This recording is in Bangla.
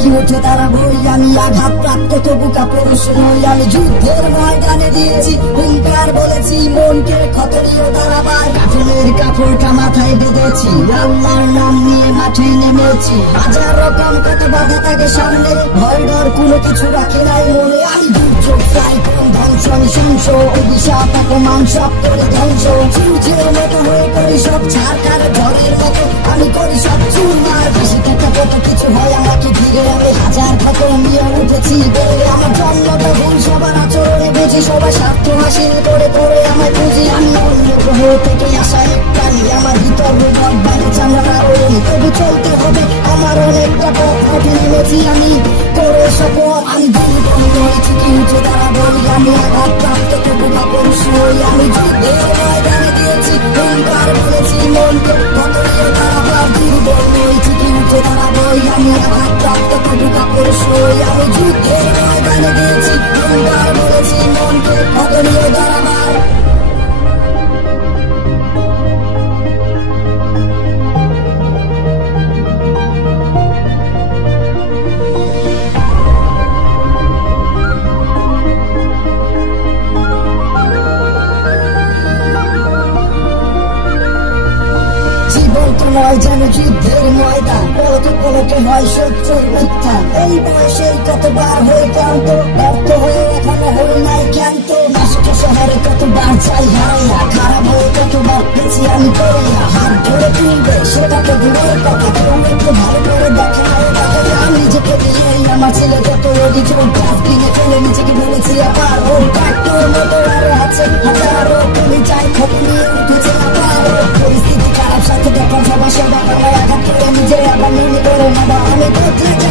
ঠিকই উঠে দাঁড়াবই, আমি আঘাতপ্রাপ্ত তবু কাপুরুষ নই। আমি যুদ্ধের ময়দানে দিয়েছি হুঙ্কার, বলেছি মনকে ক্ষত নিয়ে দাঁড়াবার। কাফনের কাপড়টা মাথায় বেঁধেছি, আল্লাহর নাম নিয়ে মাঠে নেমেছি। হাজার রকম কত বাধা থাকে সামনে, ভয় ডর কোনো কিছু রাখি নাই মনে। আমি দুর্যোগ সাইক্লোন ধ্বংস নৃশংস, অভিশাপ অপমান সব করে ধ্বংস। সূর্যের মতো হয়ে করি সব ঝাড়খার, ঝড়ের মতো আমি করি সব চুরমার। বেশি থেকে কত কিছু হয় আমাকে ঘিরে, আমি হাজার ক্ষত নিয়ে উঠেছি বেড়ে। আমার জন্মটা ভুল, সবার আচরণে বুঝি, সবাই স্বার্থ হাসিল করে করে আমায় বুঝি। আমি অন্য গ্রহ থেকে আসা এক প্রাণী, আমার ভিতর রোবট বাড়ি চামড়া ওড়ি। তবু চলতে হবে আমার অনেকটা পথ, মাঠে নেমেছি আমি করে শপথ। আমি দুর্বল নই, ঠিকই উঠে দাঁড়াবই, আমি আঘাতপ্রাপ্ত তবু কাপুরুষ নই। আমি যুদ্ধের ময়দানে দিয়েছি হুঙ্কার, বলেছি মনকে ক্ষত নিয়ে দাঁড়াবার। দুর্বল নই, ঠিকই উঠে দাঁড়াবই, আমি আঘাতপ্রাপ্ত তবু কাপুরুষ নই। আমি যুদ্ধের ময়দানে দিয়েছি হুঙ্কার, বলেছি মনকে ক্ষত নিয়ে দাঁড়াবার। নয় যেন যুদ্ধের ময়দান, পলকে পলকে হয় শত্রুর উত্থান। এই বয়সে কতবার হয়ে ক্লান্ত, ব্যর্থ হয়ে এখনো হই নাই ক্লান্ত। নষ্ট শহরে কতবার চাই হারাইয়া, খারাপ হয়ে কতবার পেছি আমি করিয়া। হাত ধরে তুলবে সেটা তো দূরের কথা, কেউ একটু ভালো করে দেখে না তাকে। আমি নিজেকে দিয়েই আমার ছেলে যত অভিযোগ, ডাস্টবিনে ফেলে নিজেকে বলেছি আবার। ও কাট্টোর মতো আরো আছে হাজারো, তুমি চাই খোপ নিয়ে উঠেছে আবার। পরিস্থিতি খারাপ, সাথে দেখা সবার সেবা, বাংলায় আঘাত করে নিজে আবার মনে করে নেবা। আমি বদলে